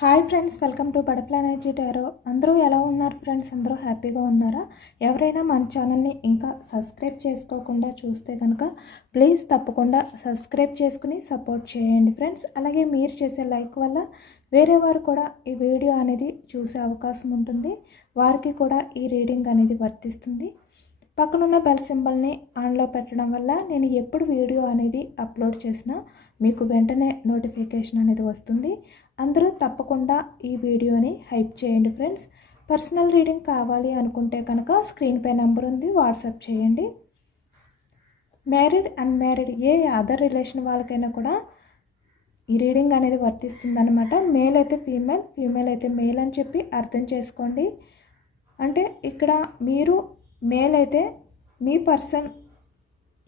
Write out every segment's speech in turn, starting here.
Hi friends, welcome to butterfly energy tarot. అందరూ ఎలా ఉన్నారు ఫ్రెండ్స్? అందరూ హ్యాపీగా ఉన్నారా? ఎవరైనా మన ఛానల్ని ఇంకా సబ్స్క్రైబ్ చేసుకోకుండా చూస్తే కనుక ప్లీజ్ తప్పకుండా సబ్స్క్రైబ్ చేసుకుని సపోర్ట్ చేయండి ఫ్రెండ్స్. అలాగే మీరు చేసే లైక్ వల్ల వేరే వారు కూడా ఈ వీడియో అనేది చూసే అవకాశం ఉంటుంది. వారికి కూడా ఈ రీడింగ్ అనేది వర్తిస్తుంది. పక్కనున్న బెల్ సింబల్ని ఆన్లో పెట్టడం వల్ల నేను ఎప్పుడు వీడియో అనేది అప్లోడ్ చేసినా మీకు వెంటనే నోటిఫికేషన్ అనేది వస్తుంది. అందరూ తప్పకుండా ఈ వీడియోని హైప్ చేయండి ఫ్రెండ్స్. పర్సనల్ రీడింగ్ కావాలి అనుకుంటే కనుక స్క్రీన్పై నెంబర్ ఉంది, వాట్సాప్ చేయండి. మ్యారీడ్ అన్మ్యారీడ్ ఏ అదర్ రిలేషన్ వాళ్ళకైనా కూడా ఈ రీడింగ్ అనేది వర్తిస్తుంది అనమాట. మేల్ అయితే ఫీమేల్, ఫీమేల్ అయితే మేల్ అని చెప్పి అర్థం చేసుకోండి. అంటే ఇక్కడ మీరు మేల్ అయితే మీ పర్సన్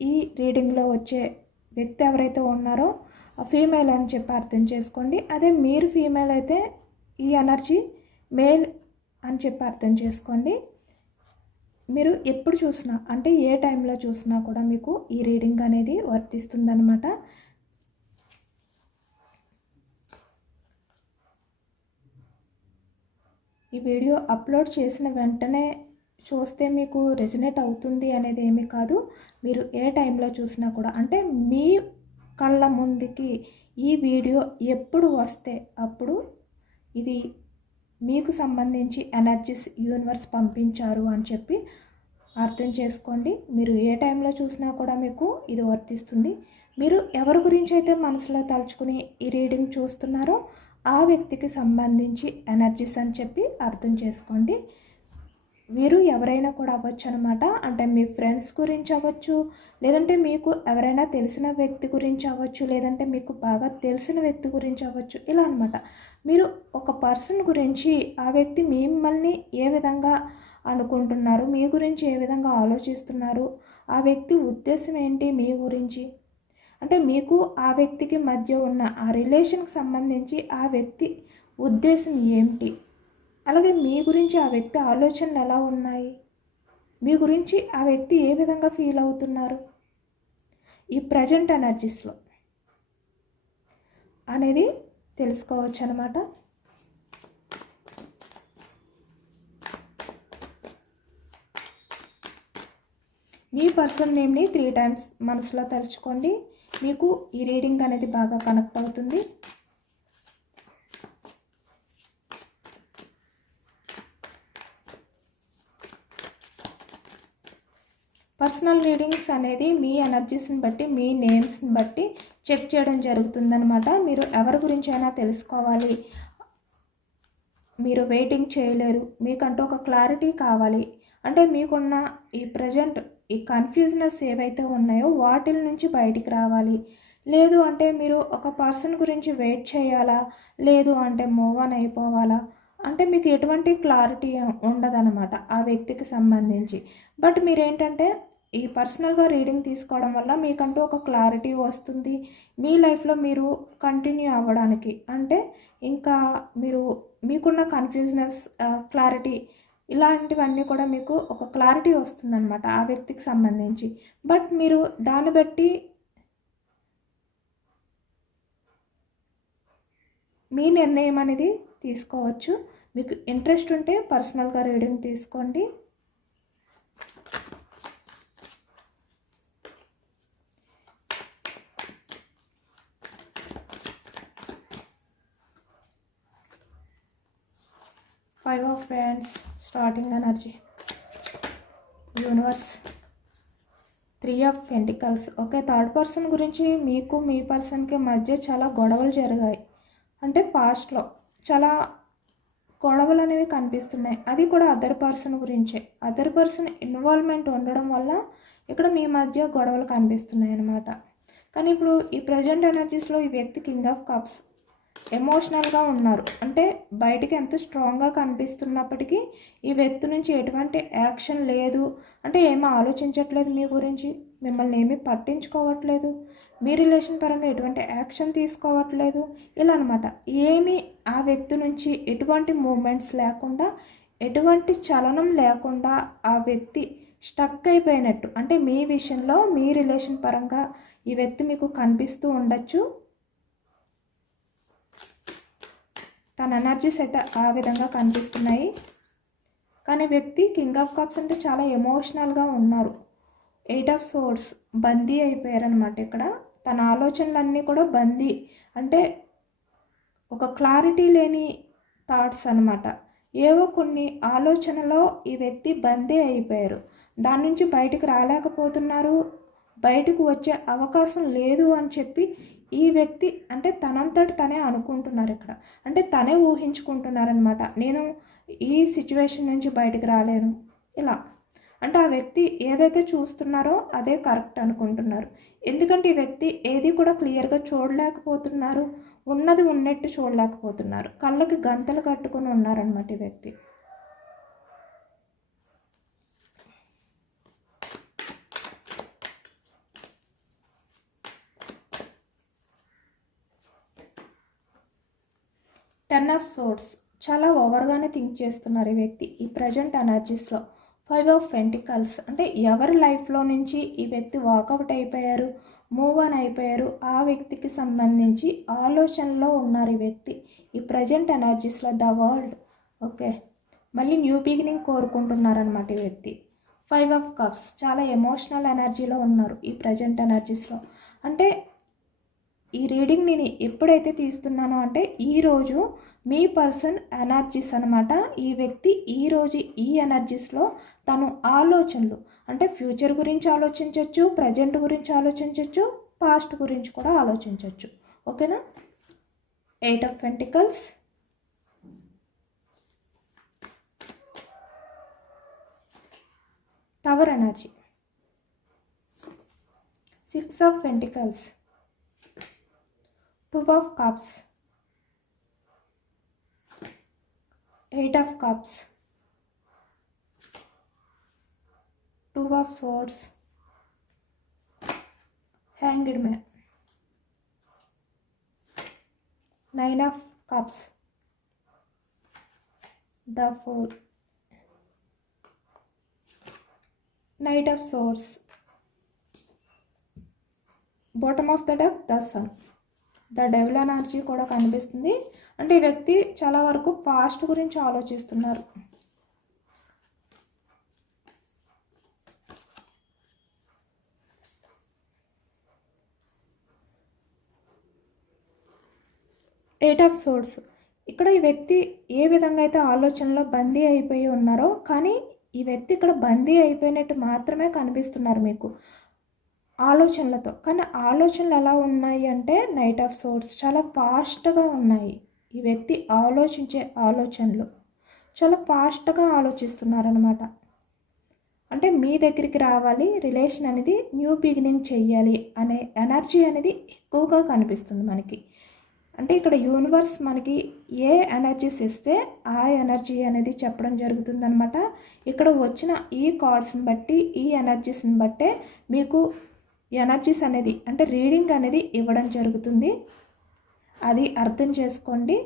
ఈ రీడింగ్లో వచ్చే వ్యక్తి ఎవరైతే ఉన్నారో ఫీమేల్ అని చెప్పి అర్థం చేసుకోండి. అదే మీరు ఫీమేల్ అయితే ఈ ఎనర్జీ మేల్ అని చెప్పి అర్థం చేసుకోండి. మీరు ఎప్పుడు చూసినా అంటే ఏ టైంలో చూసినా కూడా మీకు ఈ రీడింగ్ అనేది వర్తిస్తుందన్నమాట. ఈ వీడియో అప్లోడ్ చేసిన వెంటనే చూస్తే మీకు రెజనేట్ అవుతుంది అనేది ఏమీ కాదు. మీరు ఏ టైంలో చూసినా కూడా అంటే మీ కళ్ళ ముందుకి ఈ వీడియో ఎప్పుడు వస్తే అప్పుడు ఇది మీకు సంబంధించి ఎనర్జీస్ యూనివర్స్ పంపించారు అని చెప్పి అర్థం చేసుకోండి. మీరు ఏ టైంలో చూసినా కూడా మీకు ఇది వర్తిస్తుంది. మీరు ఎవరి గురించి అయితే మనసులో తలుచుకుని ఈ రీడింగ్ చూస్తున్నారో ఆ వ్యక్తికి సంబంధించి ఎనర్జీస్ అని చెప్పి అర్థం చేసుకోండి. వీరు ఎవరైనా కూడా అవ్వచ్చు అనమాట. అంటే మీ ఫ్రెండ్స్ గురించి అవ్వచ్చు, లేదంటే మీకు ఎవరైనా తెలిసిన వ్యక్తి గురించి అవ్వచ్చు, లేదంటే మీకు బాగా తెలిసిన వ్యక్తి గురించి అవ్వచ్చు. ఇలా అనమాట. మీరు ఒక పర్సన్ గురించి ఆ వ్యక్తి మిమ్మల్ని ఏ విధంగా అనుకుంటున్నారు, మీ గురించి ఏ విధంగా ఆలోచిస్తున్నారు, ఆ వ్యక్తి ఉద్దేశం ఏంటి మీ గురించి, అంటే మీకు ఆ వ్యక్తికి మధ్య ఉన్న ఆ రిలేషన్కి సంబంధించి ఆ వ్యక్తి ఉద్దేశం ఏమిటి, అలాగే మీ గురించి ఆ వ్యక్తి ఆలోచనలు ఎలా ఉన్నాయి, మీ గురించి ఆ వ్యక్తి ఏ విధంగా ఫీల్ అవుతున్నారు ఈ ప్రజెంట్ ఎనర్జీస్లో అనేది తెలుసుకోవచ్చు అనమాట. మీ పర్సన్ నేమ్ని 3 టైమ్స్ మనసులో తలుచుకోండి. మీకు ఈ రీడింగ్ అనేది బాగా కనెక్ట్ అవుతుంది. పర్సనల్ రీడింగ్స్ అనేది మీ ఎనర్జీస్ని బట్టి, మీ నేమ్స్ని బట్టి చెక్ చేయడం జరుగుతుందనమాట. మీరు ఎవరి గురించి అయినా తెలుసుకోవాలి, మీరు వెయిటింగ్ చేయలేరు, మీకంటూ ఒక క్లారిటీ కావాలి అంటే మీకున్న ఈ ప్రజెంట్ ఈ కన్ఫ్యూజనెస్ ఏవైతే ఉన్నాయో వాటి నుంచి బయటికి రావాలి, లేదు అంటే మీరు ఒక పర్సన్ గురించి వెయిట్ చేయాలా, లేదు అంటే మూవ్ ఆన్ అయిపోవాలా, అంటే మీకు ఎటువంటి క్లారిటీ ఉండదన్నమాట ఆ వ్యక్తికి సంబంధించి. బట్ మీరేంటంటే ఈ పర్సనల్గా రీడింగ్ తీసుకోవడం వల్ల మీకంటూ ఒక క్లారిటీ వస్తుంది. మీ లైఫ్లో మీరు కంటిన్యూ అవ్వడానికి అంటే ఇంకా మీరు మీకున్న కన్ఫ్యూజనెస్, క్లారిటీ ఇలాంటివన్నీ కూడా మీకు ఒక క్లారిటీ వస్తుందన్నమాట ఆ వ్యక్తికి సంబంధించి. బట్ మీరు దాన్ని బట్టి మీ నిర్ణయం అనేది తీసుకోవచ్చు. మీకు ఇంట్రెస్ట్ ఉంటే పర్సనల్గా రీడింగ్ తీసుకోండి. Five of Wands, starting energy, universe, 3 of Pentacles. Okay, third person గురించి మీకు మీ పర్సన్కి మధ్య చాలా గొడవలు జరిగాయి. అంటే పాస్ట్లో చాలా గొడవలు అనేవి కనిపిస్తున్నాయి. అది కూడా అదర్ పర్సన్ గురించే. అదర్ పర్సన్ ఇన్వాల్వ్మెంట్ ఉండడం వల్ల ఇక్కడ మీ మధ్య గొడవలు కనిపిస్తున్నాయి అన్నమాట. కానీ ఇప్పుడు ఈ ప్రజెంట్ ఎనర్జీస్లో ఈ వ్యక్తి కింగ్ ఆఫ్ కప్స్, ఎమోషనల్గా ఉన్నారు. అంటే బయటికి ఎంత స్ట్రాంగ్గా కనిపిస్తున్నప్పటికీ ఈ వ్యక్తి నుంచి ఎటువంటి యాక్షన్ లేదు, అంటే ఏమీ ఆలోచించట్లేదు మీ గురించి, మిమ్మల్ని ఏమీ పట్టించుకోవట్లేదు, మీ రిలేషన్ పరంగా ఎటువంటి యాక్షన్ తీసుకోవట్లేదు. ఇలా అనమాట. ఏమీ ఆ వ్యక్తి నుంచి ఎటువంటి మూమెంట్స్ లేకుండా, ఎటువంటి చలనం లేకుండా ఆ వ్యక్తి స్టక్ అయిపోయినట్టు, అంటే మీ విషయంలో మీ రిలేషన్ పరంగా ఈ వ్యక్తి మీకు కనిపిస్తూ ఉండొచ్చు. తన ఎనర్జీస్ అయితే ఆ విధంగా కనిపిస్తున్నాయి. కానీ వ్యక్తి కింగ్ ఆఫ్ కప్స్ అంటే చాలా ఎమోషనల్గా ఉన్నారు. 8 ఆఫ్ సోర్డ్స్ బందీ అయిపోయారనమాట. ఇక్కడ తన ఆలోచనలన్నీ కూడా బందీ, అంటే ఒక క్లారిటీ లేని థాట్స్ అనమాట. ఏవో కొన్ని ఆలోచనలో ఈ వ్యక్తి బందీ అయిపోయారు. దాని నుంచి బయటకు రాలేకపోతున్నారు. బయటకు వచ్చే అవకాశం లేదు అని చెప్పి ఈ వ్యక్తి అంటే తనంతటి తనే అనుకుంటున్నారు. ఇక్కడ అంటే తనే ఊహించుకుంటున్నారనమాట. నేను ఈ సిచ్యువేషన్ నుంచి బయటకు రాలేను ఇలా. అంటే ఆ వ్యక్తి ఏదైతే చూస్తున్నారో అదే కరెక్ట్ అనుకుంటున్నారు. ఎందుకంటే ఈ వ్యక్తి ఏది కూడా క్లియర్గా చూడలేకపోతున్నారు. ఉన్నది ఉన్నట్టు చూడలేకపోతున్నారు. కళ్ళకి గంతలు కట్టుకొని ఉన్నారనమాట ఈ వ్యక్తి. టెన్ ఆఫ్ సోర్డ్స్ చాలా ఓవర్గానే థింక్ చేస్తున్నారు ఈ వ్యక్తి ఈ ప్రజెంట్ ఎనర్జీస్లో. 5 ఆఫ్ పెంటికల్స్ అంటే ఎవరి లైఫ్లో నుంచి ఈ వ్యక్తి వాకౌట్ అయిపోయారు, మూవ్ ఆన్ అయిపోయారు, ఆ వ్యక్తికి సంబంధించి ఆలోచనలో ఉన్నారు ఈ వ్యక్తి ఈ ప్రజెంట్ ఎనర్జీస్లో. ద వరల్డ్ ఓకే, మళ్ళీ న్యూ బిగినింగ్ కోరుకుంటున్నారనమాట ఈ వ్యక్తి. 5 ఆఫ్ కప్స్ చాలా ఎమోషనల్ ఎనర్జీలో ఉన్నారు ఈ ప్రజెంట్ ఎనర్జీస్లో. అంటే ఈ రీడింగ్ నేను ఎప్పుడైతే తీస్తున్నానో అంటే ఈరోజు మీ పర్సన్ ఎనర్జీస్ అనమాట. ఈ వ్యక్తి ఈరోజు ఈ ఎనర్జీస్లో తను ఆలోచనలు అంటే ఫ్యూచర్ గురించి ఆలోచించవచ్చు, ప్రజెంట్ గురించి ఆలోచించవచ్చు, పాస్ట్ గురించి కూడా ఆలోచించవచ్చు. ఓకేనా. 8 of pentacles, tower energy, 6 of pentacles, 2 of cups, 8 of cups, 2 of swords, hanged man, 9 of cups, the fool, knight of swords, bottom of the deck, the sun. The devil energy కూడా కనిపిస్తుంది. అంటే ఈ వ్యక్తి చాలా వరకు పాస్ట్ గురించి ఆలోచిస్తున్నారు. Eight of swords ఇక్కడ ఈ వ్యక్తి ఏ విధంగా అయితే ఆలోచనలో బందీ అయిపోయి ఉన్నారో, కానీ ఈ వ్యక్తి ఇక్కడ బందీ అయిపోయినట్టు మాత్రమే కనిపిస్తున్నారు మీకు ఆలోచనలతో. కానీ ఆలోచనలు ఎలా ఉన్నాయి అంటే నైట్ ఆఫ్ సోర్డ్స్ చాలా ఫాస్ట్గా ఉన్నాయి. ఈ వ్యక్తి ఆలోచించే ఆలోచనలు చాలా ఫాస్ట్గా ఆలోచిస్తున్నారనమాట. అంటే మీ దగ్గరికి రావాలి, రిలేషన్ అనేది న్యూ బిగినింగ్ చెయ్యాలి అనే ఎనర్జీ అనేది ఎక్కువగా కనిపిస్తుంది మనకి. అంటే ఇక్కడ యూనివర్స్ మనకి ఏ ఎనర్జీస్ ఇస్తే ఆ ఎనర్జీ అనేది చెప్పడం జరుగుతుందనమాట. ఇక్కడ వచ్చిన ఈ కార్డ్స్ని బట్టి, ఈ ఎనర్జీస్ని బట్టే మీకు ఎనర్జీస్ అనేది అంటే రీడింగ్ అనేది ఇవ్వడం జరుగుతుంది. అది అర్థం చేసుకోండి.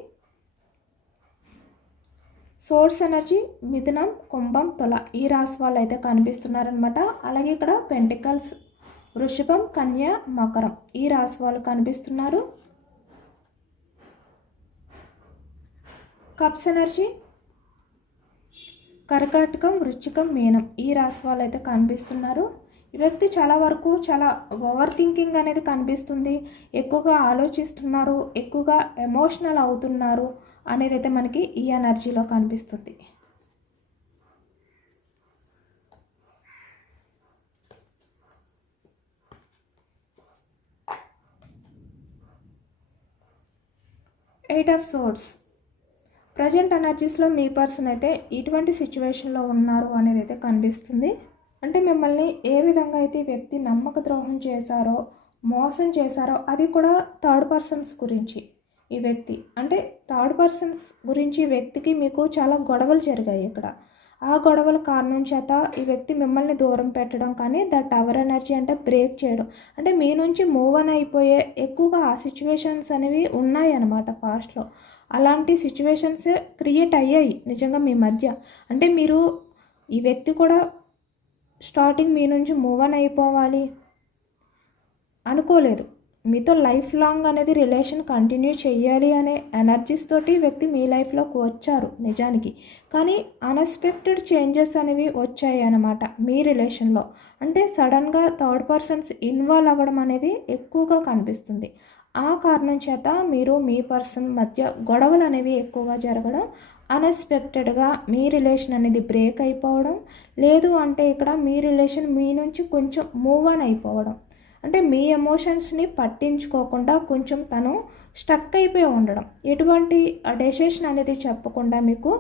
సోర్స్ ఎనర్జీ మిథునం, కుంభం, తుల ఈ రాశి వాళ్ళు అయితే కనిపిస్తున్నారనమాట. అలాగే ఇక్కడ పెంటికల్స్ వృషభం, కన్య, మకరం ఈ రాశి వాళ్ళు కనిపిస్తున్నారు. కప్స్ ఎనర్జీ కర్కాటకం, వృశ్చికం, మీనం ఈ రాశి వాళ్ళు అయితే కనిపిస్తున్నారు. ఈ వ్యక్తి చాలా వరకు చాలా ఓవర్ థింకింగ్ అనేది కనిపిస్తుంది. ఎక్కువగా ఆలోచిస్తున్నారు, ఎక్కువగా ఎమోషనల్ అవుతున్నారు అనేది అయితే మనకి ఈ ఎనర్జీలో కనిపిస్తుంది. ఎయిట్ ఆఫ్ సోర్డ్స్ ప్రజెంట్ ఎనర్జీస్లో మీ పర్సన్ అయితే ఇటువంటి సిచ్యువేషన్లో ఉన్నారు అనేది అయితే కనిపిస్తుంది. అంటే మిమ్మల్ని ఏ విధంగా అయితే వ్యక్తి నమ్మక ద్రోహం చేశారో, మోసం చేశారో అది కూడా థర్డ్ పర్సన్స్ గురించి. ఈ వ్యక్తి అంటే థర్డ్ పర్సన్స్ గురించి వ్యక్తికి మీకు చాలా గొడవలు జరిగాయి ఇక్కడ. ఆ గొడవల కారణం చేత ఈ వ్యక్తి మిమ్మల్ని దూరం పెట్టడం, కానీ ద టవర్ ఎనర్జీ అంటే బ్రేక్ చేయడం, అంటే మీ నుంచి మూవ్ ఆన్ అయిపోయే ఎక్కువగా ఆ సిచ్యువేషన్స్ అనేవి ఉన్నాయి అన్నమాట పాస్ట్లో. అలాంటి సిచ్యువేషన్స్ క్రియేట్ అయ్యాయి నిజంగా మీ మధ్య. అంటే మీరు ఈ వ్యక్తి కూడా స్టార్టింగ్ మీ నుంచి మూవ్ ఆన్ అయిపోవాలి అనుకోలేదు, మీతో లైఫ్ లాంగ్ అనేది రిలేషన్ కంటిన్యూ చేయాలి అనే ఎనర్జీస్ తోటి వ్యక్తి మీ లైఫ్లోకి వచ్చారు నిజానికి. కానీ అన్ఎక్స్పెక్టెడ్ చేంజెస్ అనేవి వచ్చాయి అన్నమాట మీ రిలేషన్లో. అంటే సడన్గా థర్డ్ పర్సన్స్ ఇన్వాల్వ్ అవ్వడం అనేది ఎక్కువగా కనిపిస్తుంది. ఆ కారణం చేత మీరు మీ పర్సన్ మధ్య గొడవలు అనేవి ఎక్కువగా జరగడం, అన్ఎక్స్పెక్టెడ్గా మీ రిలేషన్ అనేది బ్రేక్ అయిపోవడం, లేదు అంటే ఇక్కడ మీ రిలేషన్ మీ నుంచి కొంచెం మూవ్ ఆన్ అయిపోవడం. అంటే మీ ఎమోషన్స్ని పట్టించుకోకుండా కొంచెం తను స్టక్ అయిపోయి ఉండడం, ఎటువంటి డెసిషన్ అనేది చెప్పకుండా మీకు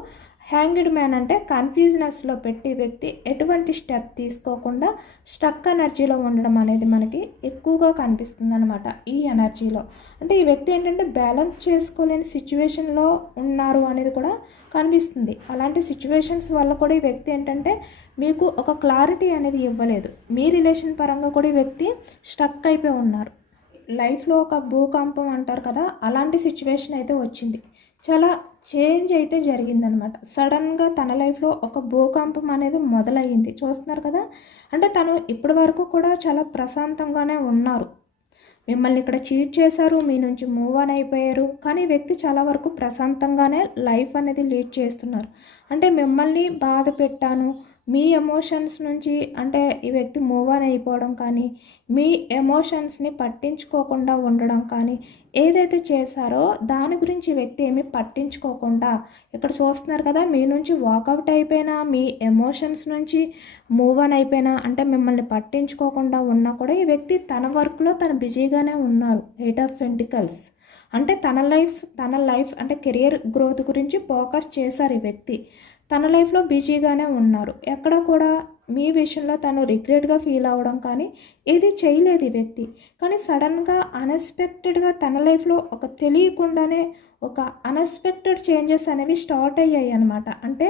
హ్యాంగ్డ్ మ్యాన్ అంటే కన్ఫ్యూజనెస్లో పెట్టి వ్యక్తి ఎటువంటి స్టెప్ తీసుకోకుండా స్టక్ ఎనర్జీలో ఉండడం అనేది మనకి ఎక్కువగా కనిపిస్తుంది అనమాట ఈ ఎనర్జీలో. అంటే ఈ వ్యక్తి ఏంటంటే బ్యాలెన్స్ చేసుకోలేని సిచ్యువేషన్లో ఉన్నారు అనేది కూడా కనిపిస్తుంది. అలాంటి సిచ్యువేషన్స్ వల్ల కూడా ఈ వ్యక్తి ఏంటంటే మీకు ఒక క్లారిటీ అనేది ఇవ్వలేదు. మీ రిలేషన్ పరంగా కూడా ఈ వ్యక్తి స్టక్ అయిపోయి ఉన్నారు. లైఫ్లో ఒక భూకంపం అంటారు కదా, అలాంటి సిచ్యువేషన్ అయితే వచ్చింది. చాలా చేంజ్ అయితే జరిగిందనమాట. సడన్గా తన లైఫ్లో ఒక భూకంపం అనేది మొదలయ్యింది. చూస్తున్నారు కదా, అంటే తను ఇప్పటి వరకు కూడా చాలా ప్రశాంతంగానే ఉన్నారు. మిమ్మల్ని ఇక్కడ చీట్ చేశారు, మీ నుంచి మూవ్ ఆన్ అయిపోయారు. కానీ వ్యక్తి చాలా వరకు ప్రశాంతంగానే లైఫ్ అనేది లీడ్ చేస్తున్నారు. అంటే మిమ్మల్ని బాధ పెట్టాను, మీ ఎమోషన్స్ నుంచి అంటే ఈ వ్యక్తి మూవ్ ఆన్ అయిపోవడం కానీ, మీ ఎమోషన్స్ని పట్టించుకోకుండా ఉండడం కానీ ఏదైతే చేశారో దాని గురించి వ్యక్తి ఏమీ పట్టించుకోకుండా ఇక్కడ చూస్తున్నారు కదా, మీ నుంచి వాకౌట్ అయిపోయినా, మీ ఎమోషన్స్ నుంచి మూవ్ ఆన్ అయిపోయినా, అంటే మిమ్మల్ని పట్టించుకోకుండా ఉన్నా కూడా ఈ వ్యక్తి తన వర్క్లో తను బిజీగానే ఉన్నారు. 8 ఆఫ్ పెంటికల్స్ అంటే తన లైఫ్ అంటే కెరియర్ గ్రోత్ గురించి ఫోకస్ చేశారు ఈ వ్యక్తి. తన లైఫ్లో బిజీగానే ఉన్నారు. ఎక్కడ కూడా మీ విషయంలో తను రిగ్రెట్గా ఫీల్ అవ్వడం కానీ ఏది చేయలేదు ఈ వ్యక్తి. కానీ సడన్గా అన్ఎక్స్పెక్టెడ్గా తన లైఫ్లో ఒక తెలియకుండానే ఒక అన్ఎక్స్పెక్టెడ్ చేంజెస్ అనేవి స్టార్ట్ అయ్యాయి అనమాట. అంటే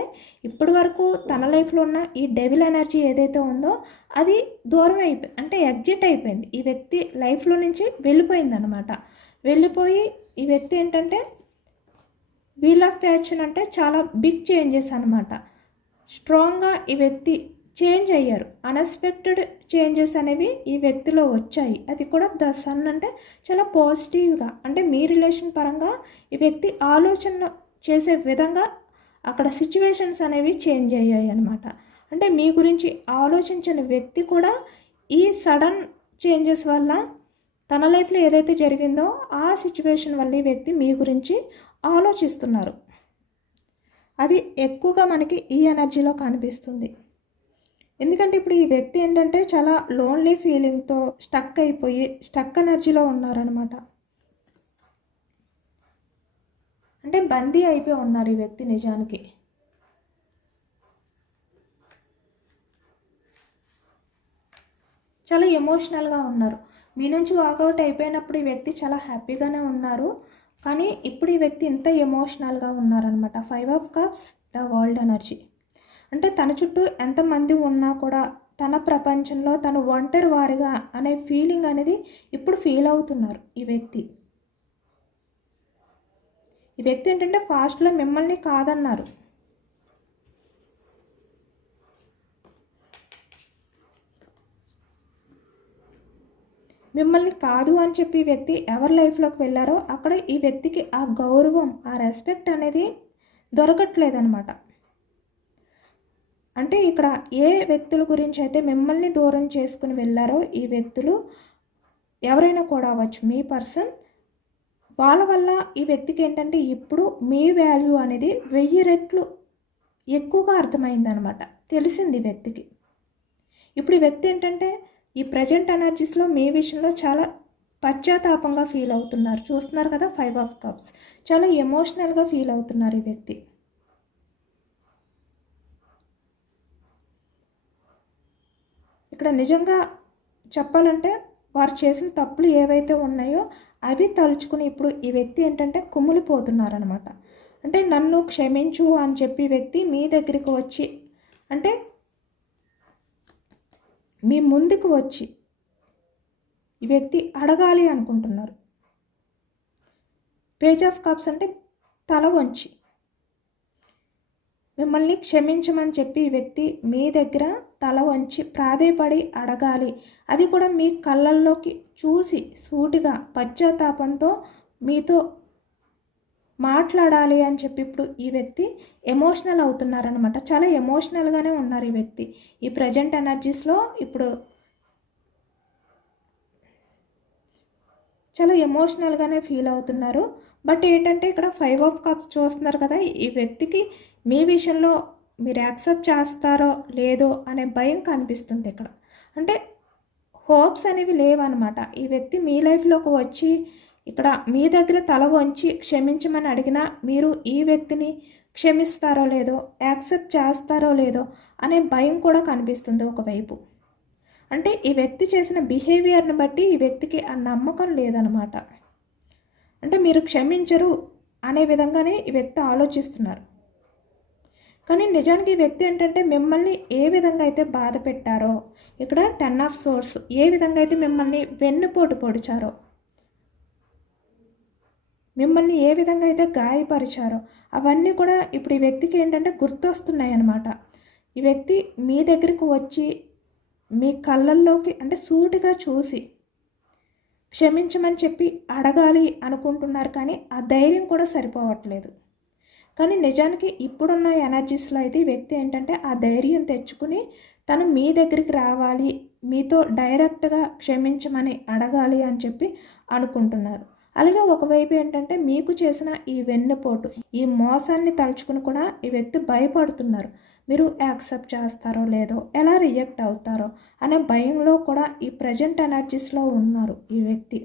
ఇప్పటి వరకు తన లైఫ్లో ఉన్న ఈ డెవిల్ ఎనర్జీ ఏదైతే ఉందో అది దూరం అయిపోయింది, అంటే ఎగ్జిట్ అయిపోయింది. ఈ వ్యక్తి లైఫ్లో నుంచి వెళ్ళిపోయింది అనమాట. వెళ్ళిపోయి ఈ వ్యక్తి ఏంటంటే వీల్ ఆఫ్ ఫ్యాషన్ అంటే చాలా బిగ్ చేంజెస్ అనమాట. స్ట్రాంగ్గా ఈ వ్యక్తి చేంజ్ అయ్యారు. అన్ఎక్స్పెక్టెడ్ చేంజెస్ అనేవి ఈ వ్యక్తిలో వచ్చాయి. అది కూడా ద సన్ అంటే చాలా పాజిటివ్గా, అంటే మీ రిలేషన్ పరంగా ఈ వ్యక్తి ఆలోచన చేసే విధంగా అక్కడ సిచ్యువేషన్స్ అనేవి చేంజ్ అయ్యాయి అనమాట. అంటే మీ గురించి ఆలోచించిన వ్యక్తి కూడా ఈ సడన్ చేంజెస్ వల్ల తన లైఫ్లో ఏదైతే జరిగిందో ఆ సిచ్యువేషన్ వల్ల ఈ వ్యక్తి మీ గురించి ఆలోచిస్తున్నారు. అది ఎక్కువగా మనకి ఈ ఎనర్జీలో కనిపిస్తుంది. ఎందుకంటే ఇప్పుడు ఈ వ్యక్తి ఏంటంటే చాలా లోన్లీ ఫీలింగ్తో స్టక్ అయిపోయి స్టక్ ఎనర్జీలో ఉన్నారనమాట. అంటే బందీ అయిపోయి ఉన్నారు ఈ వ్యక్తి నిజానికి. చాలా ఎమోషనల్గా ఉన్నారు. మీ నుంచి వాకౌట్ అయిపోయినప్పుడు ఈ వ్యక్తి చాలా హ్యాపీగానే ఉన్నారు. కానీ ఇప్పుడు ఈ వ్యక్తి ఇంత ఎమోషనల్గా ఉన్నారనమాట. 5 of cups the world energy అంటే తన చుట్టూ ఎంతమంది ఉన్నా కూడా తన ప్రపంచంలో తను ఒంటరి వారిగా అనే ఫీలింగ్ అనేది ఇప్పుడు ఫీల్ అవుతున్నారు ఈ వ్యక్తి. ఈ వ్యక్తి ఏంటంటే ఫాస్ట్లో మిమ్మల్ని కాదన్నారు. మిమ్మల్ని కాదు అని చెప్పి ఈ వ్యక్తి ఎవరి లైఫ్లోకి వెళ్ళారో అక్కడ ఈ వ్యక్తికి ఆ గౌరవం, ఆ రెస్పెక్ట్ అనేది దొరకట్లేదనమాట. అంటే ఇక్కడ ఏ వ్యక్తుల గురించి అయితే మిమ్మల్ని దూరం చేసుకుని వెళ్ళారో ఈ వ్యక్తులు ఎవరైనా కూడా అవ్వచ్చు, మీ పర్సన్, వాళ్ళ వల్ల ఈ వ్యక్తికి ఏంటంటే ఇప్పుడు మీ వాల్యూ అనేది 1000 రెట్లు ఎక్కువగా అర్థమైందనమాట, తెలిసింది ఈ వ్యక్తికి. ఇప్పుడు ఈ వ్యక్తి ఏంటంటే ఈ ప్రజెంట్ ఎనర్జీస్లో మీ విషయంలో చాలా పశ్చాత్తాపంగా ఫీల్ అవుతున్నారు. చూస్తున్నారు కదా, 5 ఆఫ్ కప్స్ చాలా ఎమోషనల్గా ఫీల్ అవుతున్నారు ఈ వ్యక్తి. ఇక్కడ నిజంగా చెప్పాలంటే వారు చేసిన తప్పులు ఏవైతే ఉన్నాయో అవి తలుచుకుని ఇప్పుడు ఈ వ్యక్తి ఏంటంటే కుమిలిపోతున్నారనమాట. అంటే నన్ను క్షమించు అని చెప్పి వ్యక్తి మీ దగ్గరికి వచ్చి అంటే మీ ముందుకు వచ్చి ఈ వ్యక్తి అడగాలి అనుకుంటున్నారు. పేజ్ ఆఫ్ కప్స్ అంటే తల వంచి మిమ్మల్ని క్షమించమని చెప్పి ఈ వ్యక్తి మీ దగ్గర తల వంచి ప్రాధేయపడి అడగాలి. అది కూడా మీ కళ్ళల్లోకి చూసి సూటిగా పశ్చాత్తాపంతో మీతో మాట్లాడాలి అని చెప్పి ఇప్పుడు ఈ వ్యక్తి ఎమోషనల్ అవుతున్నారనమాట. చాలా ఎమోషనల్గానే ఉన్నారు ఈ వ్యక్తి. ఈ ప్రజెంట్ ఎనర్జీస్లో ఇప్పుడు చాలా ఎమోషనల్గానే ఫీల్ అవుతున్నారు. బట్ ఏంటంటే ఇక్కడ 5 ఆఫ్ కప్స్ చూస్తున్నారు కదా, ఈ వ్యక్తికి మీ విషయంలో మీరు యాక్సెప్ట్ చేస్తారో లేదో అనే భయం కనిపిస్తుంది ఇక్కడ. అంటే హోప్స్ అనేవి లేవన్నమాట. ఈ వ్యక్తి మీ లైఫ్లోకి వచ్చి ఇక్కడ మీ దగ్గర తల వంచి క్షమించమని అడిగినా మీరు ఈ వ్యక్తిని క్షమిస్తారో లేదో, యాక్సెప్ట్ చేస్తారో లేదో అనే భయం కూడా కనిపిస్తుంది ఒకవైపు. అంటే ఈ వ్యక్తి చేసిన బిహేవియర్ని బట్టి ఈ వ్యక్తికి ఆ నమ్మకం లేదనమాట. అంటే మీరు క్షమించరు అనే విధంగానే ఈ వ్యక్తి ఆలోచిస్తున్నారు. కానీ నిజానికి ఈ వ్యక్తి ఏంటంటే మిమ్మల్ని ఏ విధంగా అయితే బాధ పెట్టారో, ఇక్కడ 10 ఆఫ్ సోర్స్ ఏ విధంగా అయితే మిమ్మల్ని వెన్నుపోటు పొడిచారో, మిమ్మల్ని ఏ విధంగా అయితే గాయపరిచారో అవన్నీ కూడా ఇప్పుడు ఈ వ్యక్తికి ఏంటంటే గుర్తొస్తున్నాయి అన్నమాట. ఈ వ్యక్తి మీ దగ్గరికి వచ్చి మీ కళ్ళల్లోకి అంటే సూటిగా చూసి క్షమించమని చెప్పి అడగాలి అనుకుంటున్నారు, కానీ ఆ ధైర్యం కూడా సరిపోవట్లేదు. కానీ నిజానికి ఇప్పుడున్న ఎనర్జీస్లో అయితే ఈ వ్యక్తి ఏంటంటే ఆ ధైర్యం తెచ్చుకుని తను మీ దగ్గరికి రావాలి, మీతో డైరెక్ట్గా క్షమించమని అడగాలి అని చెప్పి అనుకుంటున్నారు. అలాగే ఒకవైపు ఏంటంటే మీకు చేసిన ఈ వెన్నుపోటు, ఈ మోసాన్ని తలుచుకుని కూడా ఈ వ్యక్తి భయపడుతున్నారు. మీరు యాక్సెప్ట్ చేస్తారో లేదో, ఎలా రియాక్ట్ అవుతారో అనే భయంలో కూడా ఈ ప్రజెంట్ ఎనర్జీస్లో ఉన్నారు ఈ వ్యక్తి.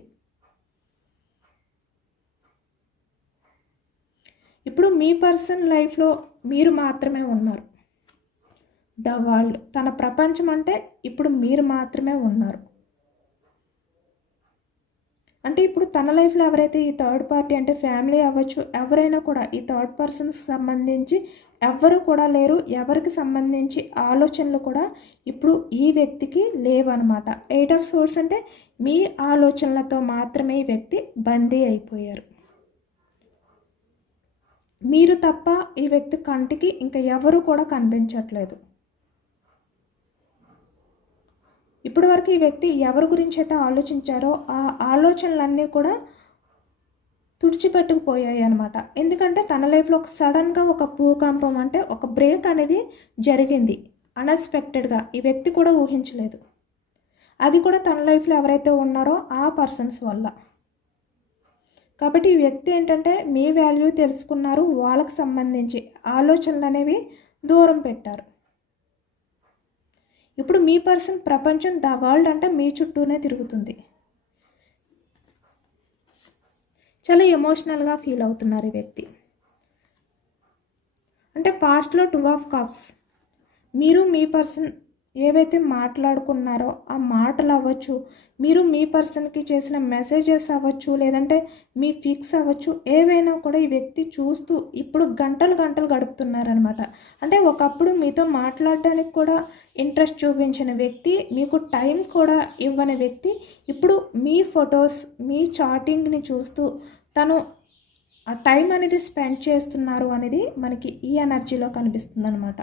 ఇప్పుడు మీ పర్సన్ లైఫ్లో మీరు మాత్రమే ఉన్నారు. ద వరల్డ్, తన ప్రపంచం అంటే ఇప్పుడు మీరు మాత్రమే ఉన్నారు. అంటే ఇప్పుడు తన లైఫ్లో ఎవరైతే ఈ థర్డ్ పార్టీ అంటే ఫ్యామిలీ అవ్వచ్చు, ఎవరైనా కూడా ఈ థర్డ్ పర్సన్స్కి సంబంధించి ఎవ్వరు కూడా లేరు. ఎవరికి సంబంధించి ఆలోచనలు కూడా ఇప్పుడు ఈ వ్యక్తికి లేవన్నమాట. 8 ఆఫ్ సోర్స్ అంటే మీ ఆలోచనలతో మాత్రమే ఈ వ్యక్తి బందీ అయిపోయారు. మీరు తప్ప ఈ వ్యక్తి కంటికి ఇంకా ఎవరు కూడా కనిపించట్లేదు. ఇప్పటి వరకు ఈ వ్యక్తి ఎవరి గురించి అయితే ఆలోచించారో ఆ ఆలోచనలన్నీ కూడా తుడిచిపెట్టుకుపోయాయి అనమాట. ఎందుకంటే తన లైఫ్లో ఒక సడన్గా ఒక భూకంపం అంటే ఒక బ్రేక్ అనేది జరిగింది అన్ఎక్స్పెక్టెడ్గా. ఈ వ్యక్తి కూడా ఊహించలేదు. అది కూడా తన లైఫ్లో ఎవరైతే ఉన్నారో ఆ పర్సన్స్ వల్ల. కాబట్టి ఈ వ్యక్తి ఏంటంటే మీ వాల్యూ తెలుసుకున్నారు, వాళ్ళకి సంబంధించి ఆలోచనలు అనేవి దూరం పెట్టారు. ఇప్పుడు మీ పర్సన్ ప్రపంచం ద వరల్డ్ అంటే మీ చుట్టూనే తిరుగుతుంది. చాలా ఎమోషనల్గా ఫీల్ అవుతున్నారు ఈ వ్యక్తి. అంటే పాస్ట్లో 2 ఆఫ్ కప్స్, మీరు మీ పర్సన్ ఏవైతే మాట్లాడుకున్నారో ఆ మాటలు అవ్వచ్చు, మీరు మీ పర్సన్కి చేసిన మెసేజెస్ అవ్వచ్చు, లేదంటే మీ ఫిక్స్ అవ్వచ్చు, ఏవైనా కూడా ఈ వ్యక్తి చూస్తూ ఇప్పుడు గంటలు గంటలు గడుపుతున్నారనమాట. అంటే ఒకప్పుడు మీతో మాట్లాడడానికి కూడా ఇంట్రెస్ట్ చూపించిన వ్యక్తి, మీకు టైం కూడా ఇవ్వని వ్యక్తి, ఇప్పుడు మీ ఫొటోస్ మీ చాటింగ్ని చూస్తూ తను ఆ టైం అనేది స్పెండ్ చేస్తున్నారు అనేది మనకి ఈ ఎనర్జీలో కనిపిస్తుంది అనమాట.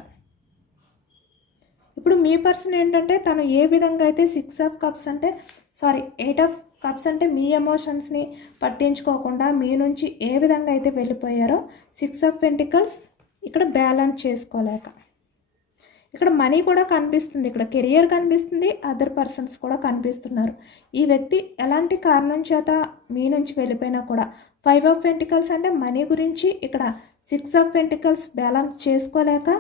ఇప్పుడు మీ పర్సన్ ఏంటంటే తను ఏ విధంగా అయితే 8 ఆఫ్ కప్స్ అంటే మీ ఎమోషన్స్ని పట్టించుకోకుండా మీ నుంచి ఏ విధంగా అయితే వెళ్ళిపోయారో, 6 ఆఫ్ పెంటికల్స్ ఇక్కడ బ్యాలెన్స్ చేసుకోలేక, ఇక్కడ మనీ కూడా కనిపిస్తుంది, ఇక్కడ కెరియర్ కనిపిస్తుంది, అదర్ పర్సన్స్ కూడా కనిపిస్తున్నారు. ఈ వ్యక్తి ఎలాంటి కారణం చేత మీ నుంచి వెళ్ళిపోయినా కూడా 5 ఆఫ్ పెంటికల్స్ అంటే మనీ గురించి, ఇక్కడ 6 ఆఫ్ పెంటికల్స్ బ్యాలెన్స్ చేసుకోలేక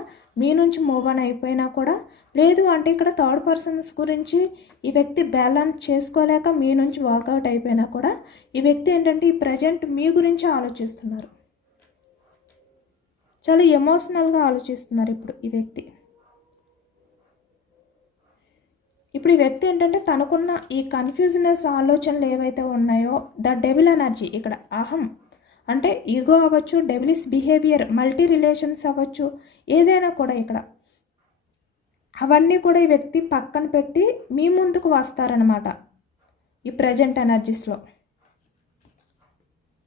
మీ నుంచి మూవ్ ఆన్ అయిపోయినా కూడా, లేదు అంటే ఇక్కడ థర్డ్ పర్సన్స్ గురించి ఈ వ్యక్తి బ్యాలెన్స్ చేసుకోలేక మీ నుంచి వాకౌట్ అయిపోయినా కూడా ఈ వ్యక్తి ఏంటంటే ఈ ప్రజెంట్ మీ గురించి ఆలోచిస్తున్నారు. చాలా ఎమోషనల్గా ఆలోచిస్తున్నారు ఇప్పుడు ఈ వ్యక్తి. ఇప్పుడు ఈ వ్యక్తి ఏంటంటే తనకున్న ఈ కన్ఫ్యూజనెస్ ఆలోచనలు ఏవైతే ఉన్నాయో, ద డెవిల్ ఎనర్జీ, ఇక్కడ అహం అంటే ఈగో అవ్వచ్చు, డెవిలిస్ బిహేవియర్, మల్టీ రిలేషన్స్ అవ్వచ్చు, ఏదైనా కూడా ఇక్కడ అవన్నీ కూడా ఈ వ్యక్తి పక్కన పెట్టి మీ ముందుకు వస్తారనమాట ఈ ప్రజెంట్ ఎనర్జీస్లో,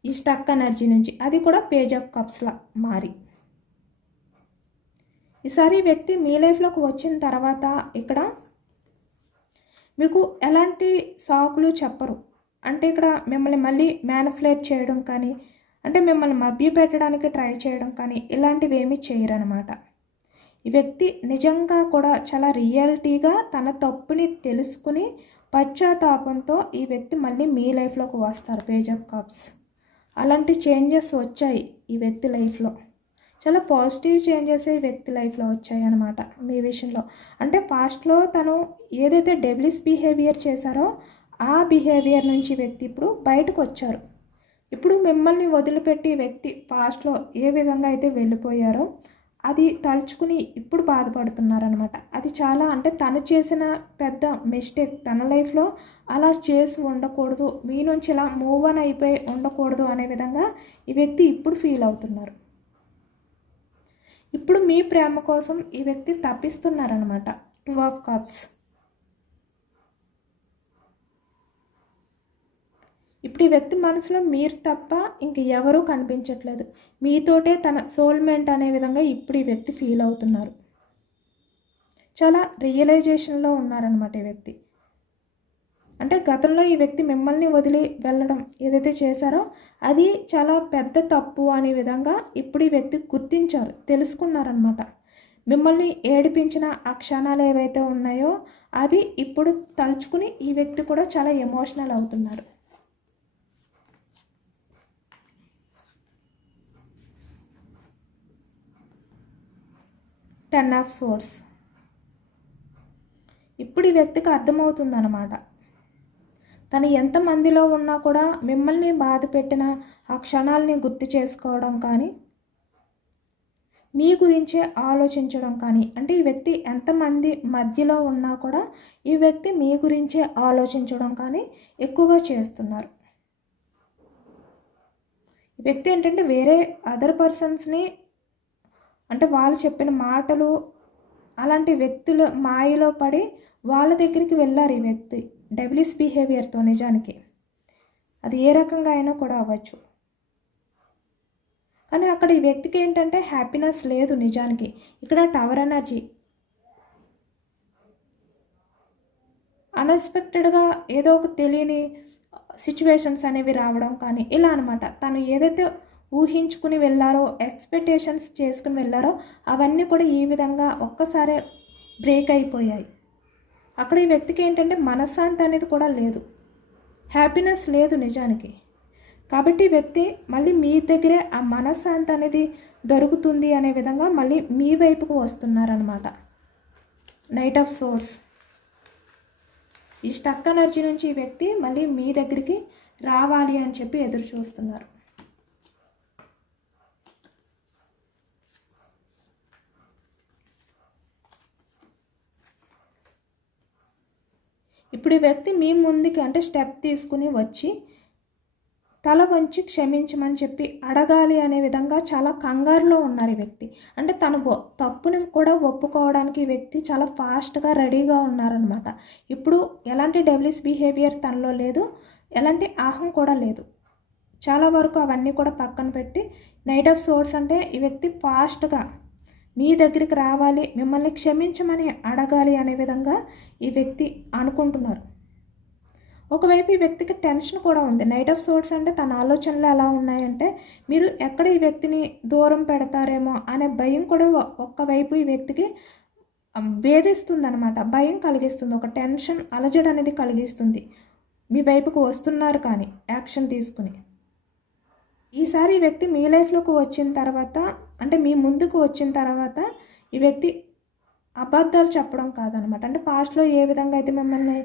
ఈ స్టక్ ఎనర్జీ నుంచి. అది కూడా పేజ్ ఆఫ్ కప్స్లా మారి ఈసారి ఈ వ్యక్తి మీ లైఫ్లోకి వచ్చిన తర్వాత ఇక్కడ మీకు ఎలాంటి సాకులు చెప్పరు. అంటే ఇక్కడ మిమ్మల్ని మళ్ళీ మ్యానిపులేట్ చేయడం కానీ, అంటే మిమ్మల్ని మభ్యపెట్టడానికి ట్రై చేయడం కానీ ఇలాంటివి ఏమీ చేయరనమాట. ఈ వ్యక్తి నిజంగా కూడా చాలా రియాలిటీగా తన తప్పుని తెలుసుకుని పశ్చాత్తాపంతో ఈ వ్యక్తి మళ్ళీ మీ లైఫ్లోకి వస్తారు. పేజ్ ఆఫ్ కప్స్ అలాంటి చేంజెస్ వచ్చాయి ఈ వ్యక్తి లైఫ్లో. చాలా పాజిటివ్ చేంజెస్ ఈ వ్యక్తి లైఫ్లో వచ్చాయి అన్నమాట మీ విషయంలో. అంటే పాస్ట్లో తను ఏదైతే డెవిలిష్ బిహేవియర్ చేశారో ఆ బిహేవియర్ నుంచి వ్యక్తి ఇప్పుడు బయటకు వచ్చారు. ఇప్పుడు మిమ్మల్ని వదిలిపెట్టి వ్యక్తి పాస్ట్లో ఏ విధంగా అయితే వెళ్ళిపోయారో అది తలుచుకుని ఇప్పుడు బాధపడుతున్నారనమాట. అది చాలా అంటే తను చేసిన పెద్ద మిస్టేక్. తన లైఫ్లో అలా చేసి ఉండకూడదు, మీ నుంచి ఇలా మూవ్ ఆన్ అయిపోయి ఉండకూడదు అనే విధంగా ఈ వ్యక్తి ఇప్పుడు ఫీల్ అవుతున్నారు. ఇప్పుడు మీ ప్రేమ కోసం ఈ వ్యక్తి తప్పిస్తున్నారనమాట. 2 ఆఫ్ కప్స్. ఇప్పుడు ఈ వ్యక్తి మనసులో మీరు తప్ప ఇంక ఎవరూ కనిపించట్లేదు. మీతోటే తన సోల్మేట్ అనే విధంగా ఇప్పుడు ఈ వ్యక్తి ఫీల్ అవుతున్నారు. చాలా రియలైజేషన్లో ఉన్నారనమాట ఈ వ్యక్తి. అంటే గతంలో ఈ వ్యక్తి మిమ్మల్ని వదిలి వెళ్ళడం ఏదైతే చేశారో అది చాలా పెద్ద తప్పు అనే విధంగా ఇప్పుడు ఈ వ్యక్తి గుర్తించారు, తెలుసుకున్నారనమాట. మిమ్మల్ని ఏడిపించిన ఆ క్షణాలు ఏవైతే ఉన్నాయో అవి ఇప్పుడు తలుచుకుని ఈ వ్యక్తి కూడా చాలా ఎమోషనల్ అవుతున్నారు. 10 ఆఫ్ సోర్స్. ఇప్పుడు ఈ వ్యక్తికి అర్థమవుతుందన్నమాట, తను ఎంతమందిలో ఉన్నా కూడా మిమ్మల్ని బాధ పెట్టిన ఆ క్షణాలని గుర్తు చేసుకోవడం కానీ, మీ గురించే ఆలోచించడం కానీ, అంటే ఈ వ్యక్తి ఎంతమంది మధ్యలో ఉన్నా కూడా ఈ వ్యక్తి మీ గురించే ఆలోచించడం కానీ ఎక్కువగా చేస్తున్నారు. ఈ వ్యక్తి ఏంటంటే వేరే అదర్ పర్సన్స్ని, అంటే వాళ్ళు చెప్పిన మాటలు అలాంటి వ్యక్తుల మాయలో పడి వాళ్ళ దగ్గరికి వెళ్ళారు ఈ వ్యక్తి డెవిలిష్ బిహేవియర్తో. నిజానికి అది ఏ రకంగా అయినా కూడా అవ్వచ్చు. కానీ అక్కడ ఈ వ్యక్తికి ఏంటంటే హ్యాపీనెస్ లేదు నిజానికి. ఇక్కడ టవర్ ఎనర్జీ అన్ఎక్స్పెక్టెడ్గా ఏదో ఒక తెలియని సిచ్యువేషన్స్ అనేవి రావడం కానీ ఇలా అనమాట. తను ఏదైతే ఊహించుకుని వెళ్ళారో, ఎక్స్పెక్టేషన్స్ చేసుకుని వెళ్ళారో అవన్నీ కూడా ఈ విధంగా ఒక్కసారే బ్రేక్ అయిపోయాయి. అక్కడ ఈ వ్యక్తికి ఏంటంటే మనశ్శాంతి అనేది కూడా లేదు, హ్యాపీనెస్ లేదు నిజానికి. కాబట్టి ఈ వ్యక్తి మళ్ళీ మీ దగ్గరే ఆ మనశ్శాంతి అనేది దొరుకుతుంది అనే విధంగా మళ్ళీ మీ వైపుకు వస్తున్నారనమాట. Night of source. ఈ స్టక్ ఎనర్జీ నుంచి ఈ వ్యక్తి మళ్ళీ మీ దగ్గరికి రావాలి అని చెప్పి ఎదురు చూస్తున్నారు. ఇప్పుడు ఈ వ్యక్తి మీ ముందుకి అంటే స్టెప్ తీసుకుని వచ్చి తల వంచి క్షమించమని చెప్పి అడగాలి అనే విధంగా చాలా కంగారులో ఉన్నారు ఈ వ్యక్తి. అంటే తన తప్పుని కూడా ఒప్పుకోవడానికి ఈ వ్యక్తి చాలా ఫాస్ట్గా రెడీగా ఉన్నారనమాట. ఇప్పుడు ఎలాంటి డెవిలిష్ బిహేవియర్ తనలో లేదు, ఎలాంటి అహం కూడా లేదు. చాలా వరకు అవన్నీ కూడా పక్కన పెట్టి నైట్ ఆఫ్ సోర్స్ అంటే ఈ వ్యక్తి ఫాస్ట్గా మీ దగ్గరికి రావాలి, మిమ్మల్ని క్షమించమని అడగాలి అనే విధంగా ఈ వ్యక్తి అనుకుంటున్నారు. ఒకవైపు ఈ వ్యక్తికి టెన్షన్ కూడా ఉంది. నైట్ ఆఫ్ సోర్స్ అంటే తన ఆలోచనలు ఎలా ఉన్నాయంటే మీరు ఎక్కడ ఈ వ్యక్తిని దూరం పెడతారేమో అనే భయం కూడా ఒక్కవైపు ఈ వ్యక్తికి వేధిస్తుంది అనమాట. భయం కలిగిస్తుంది, ఒక టెన్షన్ అలజడి అనేది కలిగిస్తుంది. మీ వైపుకు వస్తున్నారు కానీ యాక్షన్ తీసుకుని. ఈసారి ఈ వ్యక్తి మీ లైఫ్లోకి వచ్చిన తర్వాత, అంటే మీ ముందుకు వచ్చిన తర్వాత ఈ వ్యక్తి అబద్ధాలు చెప్పడం కాదనమాట. అంటే పాస్ట్లో ఏ విధంగా అయితే మిమ్మల్ని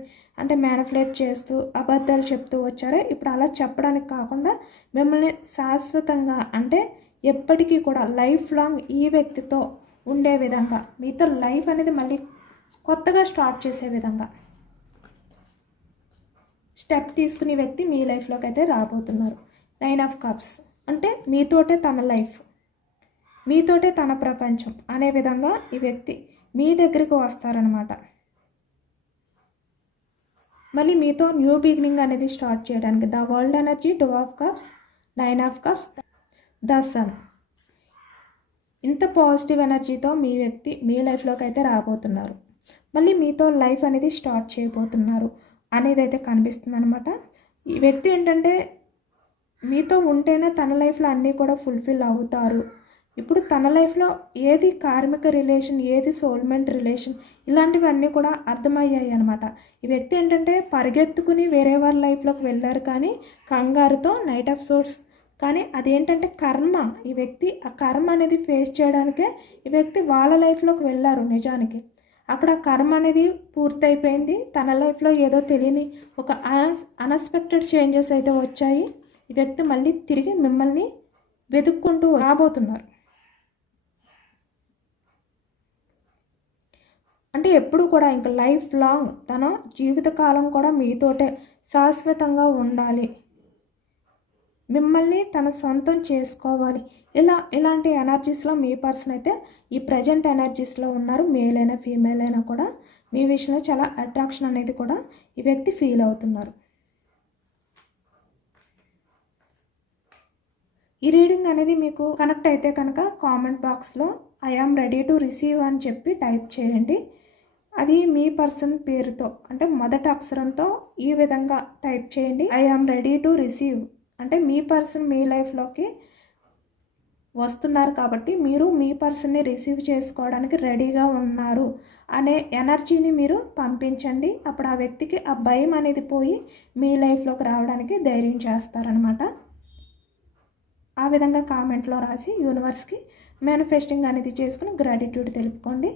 అంటే మ్యానిపులేట్ చేస్తూ అబద్ధాలు చెప్తూ వచ్చారో ఇప్పుడు అలా చెప్పడానికి కాకుండా మిమ్మల్ని శాశ్వతంగా అంటే ఎప్పటికీ కూడా లైఫ్ లాంగ్ ఈ వ్యక్తితో ఉండే విధంగా, మీతో లైఫ్ అనేది మళ్ళీ కొత్తగా స్టార్ట్ చేసే విధంగా స్టెప్ తీసుకునే వ్యక్తి మీ లైఫ్లోకి అయితే రాబోతున్నారు. 9 ఆఫ్ కప్స్ అంటే మీతోటే తన లైఫ్, మీతోటే తన ప్రపంచం అనే విధంగా ఈ వ్యక్తి మీ దగ్గరికి వస్తారనమాట. మళ్ళీ మీతో న్యూ బిగినింగ్ అనేది స్టార్ట్ చేయడానికి. The world energy, 2 of cups, 9 of cups, the sun. ఇంత పాజిటివ్ ఎనర్జీతో మీ వ్యక్తి మీ లైఫ్లోకి అయితే రాబోతున్నారు. మళ్ళీ మీతో లైఫ్ అనేది స్టార్ట్ చేయబోతున్నారు అనేది అయితే కనిపిస్తుంది అనమాట. ఈ వ్యక్తి ఏంటంటే మీతో ఉంటేనే తన లైఫ్లో అన్నీ కూడా ఫుల్ఫిల్ అవుతారు. ఇప్పుడు తన లైఫ్లో ఏది కార్మిక రిలేషన్, ఏది సోల్మెంట్ రిలేషన్, ఇలాంటివన్నీ కూడా అర్థమయ్యాయి అనమాట. ఈ వ్యక్తి ఏంటంటే పరిగెత్తుకుని వేరే వాళ్ళ లైఫ్లోకి వెళ్ళారు, కానీ కంగారుతో నైట్ ఆఫ్ సోర్స్. కానీ అదేంటంటే కర్మ. ఈ వ్యక్తి ఆ కర్మ అనేది ఫేస్ చేయడానికే ఈ వ్యక్తి వాళ్ళ లైఫ్లోకి వెళ్ళారు. నిజానికి అక్కడ కర్మ అనేది పూర్తయిపోయింది. తన లైఫ్లో ఏదో తెలియని ఒక అన్ఎక్స్పెక్టెడ్ చేంజెస్ అయితే వచ్చాయి. ఈ వ్యక్తి మళ్ళీ తిరిగి మిమ్మల్ని వెతుక్కుంటూ రాబోతున్నారు. అంటే ఎప్పుడు కూడా ఇంకా లైఫ్ లాంగ్ తన జీవితకాలం కూడా మీతోటే శాశ్వతంగా ఉండాలి, మిమ్మల్ని తన సొంతం చేసుకోవాలి. ఇలాంటి ఎనర్జీస్లో మీ పర్సన్ అయితే ఈ ప్రజెంట్ ఎనర్జీస్లో ఉన్నారు. మేల్ అయినా ఫీమేల్ అయినా కూడా మీ విషయంలో చాలా అట్రాక్షన్ అనేది కూడా ఈ వ్యక్తి ఫీల్ అవుతున్నారు. ఈ రీడింగ్ అనేది మీకు కనెక్ట్ అయితే కనుక కామెంట్ బాక్స్లో I am ready to receive అని చెప్పి టైప్ చేయండి. అది మీ పర్సన్ పేరుతో అంటే మొదటి అక్షరంతో ఈ విధంగా టైప్ చేయండి. I am ready to receive అంటే మీ పర్సన్ మీ లైఫ్లోకి వస్తున్నారు కాబట్టి మీరు మీ పర్సన్ని రిసీవ్ చేసుకోవడానికి రెడీగా ఉన్నారు అనే ఎనర్జీని మీరు పంపించండి. అప్పుడు ఆ వ్యక్తికి ఆ భయం అనేది పోయి మీ లైఫ్లోకి రావడానికి ధైర్యం చేస్తారనమాట. ఆ విధంగా కామెంట్లో రాసి యూనివర్స్కి మేనిఫెస్టింగ్ అనేది చేసుకుని గ్రాటిట్యూడ్ తెలుపుకోండి.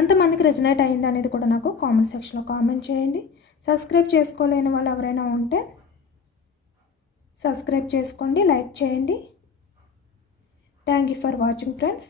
ఎంతమందికి రెజనేట్ అయింది అనేది కూడా నాకు కామెంట్ సెక్షన్లో కామెంట్ చేయండి. సబ్స్క్రైబ్ చేసుకోలేని వాళ్ళు ఎవరైనా ఉంటే సబ్స్క్రైబ్ చేసుకోండి, లైక్ చేయండి. Thank you for watching friends.